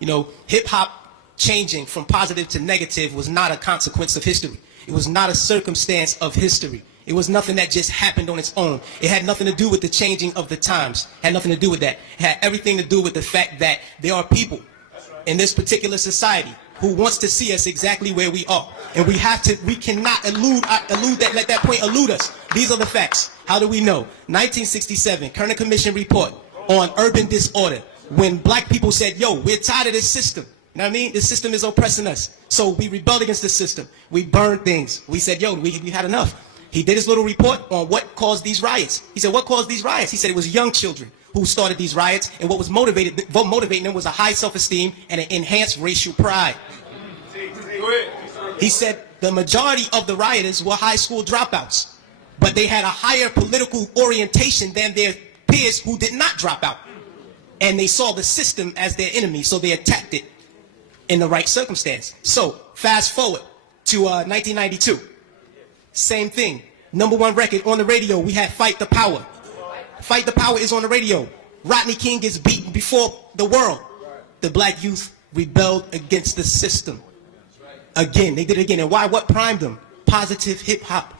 You know, hip-hop changing from positive to negative was not a consequence of history. It was not a circumstance of history. It was nothing that just happened on its own. It had nothing to do with the changing of the times. It had nothing to do with that. It had everything to do with the fact that there are people in this particular society who wants to see us exactly where we are. And we cannot let that point elude us. These are the facts. How do we know? 1967, Kerner Commission report on urban disorder. When black people said, yo, we're tired of this system. You know what I mean? The system is oppressing us. So we rebelled against the system. We burned things. We said, yo, we had enough. He did his little report on what caused these riots. He said, what caused these riots? He said it was young children who started these riots, and what was motivating them was a high self-esteem and an enhanced racial pride. He said the majority of the rioters were high school dropouts, but they had a higher political orientation than their peers who did not drop out. And they saw the system as their enemy, so they attacked it in the right circumstance. So, fast forward to 1992. Same thing. #1 record on the radio, we had Fight the Power. Fight the Power is on the radio. Rodney King gets beaten before the world. The black youth rebelled against the system. Again, they did it again. And why? What primed them? Positive hip-hop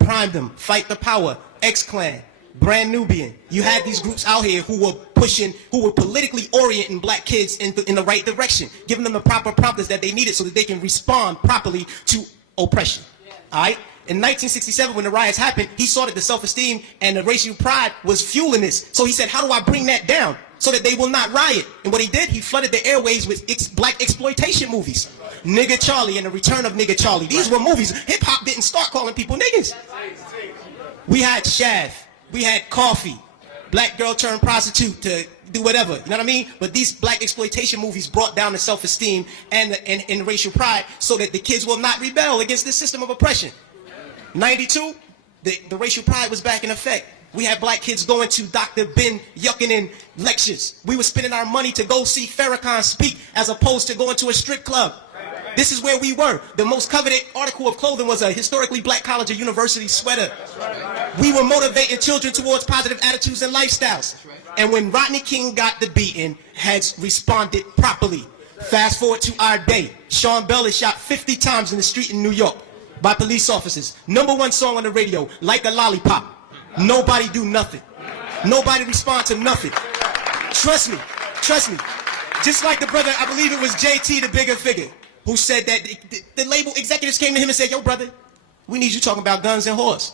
primed them. Fight the Power, X-Clan, Brand Nubian. You had these groups out here who were pushing, who were politically orienting black kids in the right direction, giving them the proper prompters that they needed so that they can respond properly to oppression. All right? In 1967, when the riots happened, he saw that the self-esteem and the racial pride was fueling this. So he said, how do I bring that down so that they will not riot? And what he did, he flooded the airways with black exploitation movies. Nigga Charlie and the Return of Nigga Charlie. These were movies. Hip-hop didn't start calling people niggas. We had Shav. We had Coffee. Black girl turned prostitute to do whatever. You know what I mean? But these black exploitation movies brought down the self-esteem and racial pride so that the kids will not rebel against this system of oppression. 92, the racial pride was back in effect. We had black kids going to Dr. Ben Yuckinen lectures. We were spending our money to go see Farrakhan speak as opposed to going to a strip club. This is where we were. The most coveted article of clothing was a historically black college or university sweater. We were motivating children towards positive attitudes and lifestyles. And when Rodney King got the beating, heads responded properly. Fast forward to our day. Sean Bell is shot 50 times in the street in New York by police officers. #1 song on the radio, Like a Lollipop. Nobody do nothing. Nobody respond to nothing. Trust me, trust me. Just like the brother, I believe it was JT, the bigger figure, who said that the label executives came to him and said, yo brother, we need you talking about guns and whores.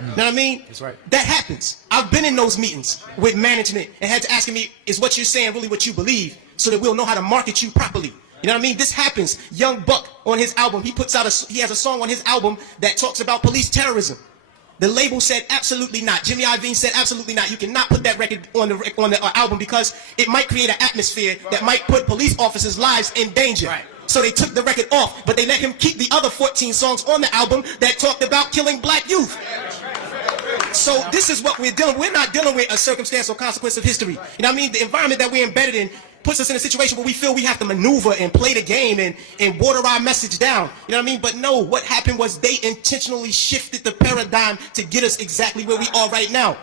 You know what I mean? That's right. That happens. I've been in those meetings with management and had to ask me, is what you're saying really what you believe? So that we'll know how to market you properly. You know what I mean? This happens. Young Buck on his album, he has a song on his album that talks about police terrorism. The label said absolutely not. Jimmy Iovine said absolutely not. You cannot put that record on the album because it might create an atmosphere that might put police officers' lives in danger. Right. So they took the record off, but they let him keep the other 14 songs on the album that talked about killing black youth. So this is what we're dealing with. We're not dealing with a circumstance or consequence of history. You know what I mean? The environment that we're embedded in puts us in a situation where we feel we have to maneuver and play the game and water our message down. You know what I mean? But no, what happened was they intentionally shifted the paradigm to get us exactly where we are right now.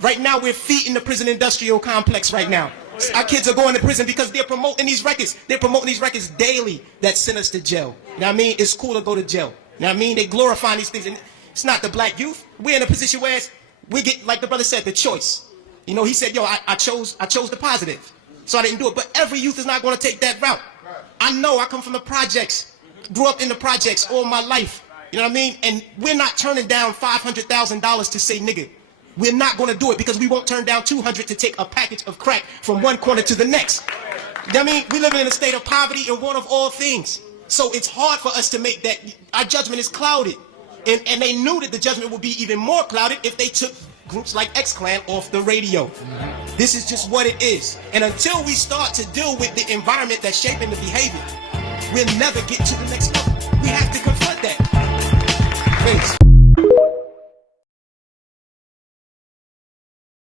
Right now, we're feeding the prison industrial complex right now. Our kids are going to prison because they're promoting these records. They're promoting these records daily that send us to jail. You know what I mean? It's cool to go to jail. You know what I mean? They glorify these things. And it's not the black youth. We're in a position where we get, like the brother said, the choice. You know, he said, yo, I chose the positive. So I didn't do it. But every youth is not going to take that route. I know. I come from the projects. Grew up in the projects all my life. You know what I mean? And we're not turning down $500,000 to say nigga. We're not going to do it because we won't turn down $200 to take a package of crack from one corner to the next. You know what I mean? We live in a state of poverty and want of all things. So it's hard for us to make that. Our judgment is clouded. And they knew that the judgment would be even more clouded if they took groups like X-Clan off the radio. This is just what it is. And until we start to deal with the environment that's shaping the behavior, we'll never get to the next level. We have to confront that. Thanks.